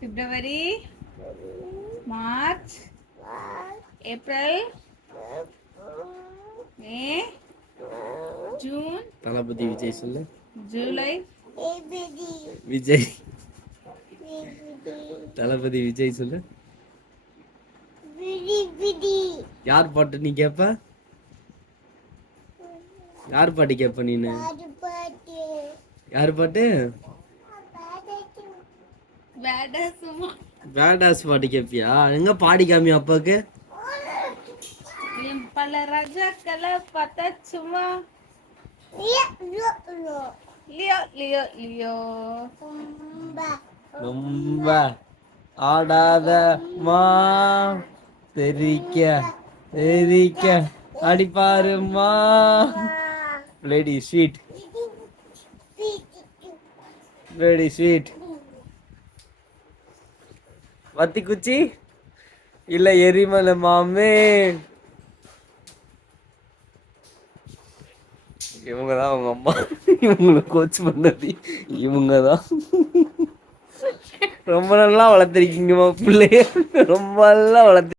பிப்ரவரி, March, April, மே, June, தளபதி விஜய் சொல்லு. ஜூலை, விஜய் தளபதி விஜய் சொல்லு. யார் பாட்டு நீ கேப்ப? யார் பாட்டு கேப்ப நீனு? யார் பாட்டு? பேடாஸ் பாட்டு கேப்பியா? எங்க பாடி காமி அப்பாக்கு. பல ராஜாக்களை பார்த்தா சும்மா லியோ லியோ லியோ ரொம்ப ஆடாத மா தெரிக்க தெரிக்க அடிப்பாருமா. Lady sweet lady sweet. வத்தி குச்சி இல்ல எரிமலை மாமே. இவங்க தான் அவங்க அம்மா. இவங்களை கோச் பண்ணது இவங்க தான். ரொம்ப நல்லா வளர்த்துருக்கீங்கம்மா பிள்ளைய. ரொம்ப நல்லா வளர்த்து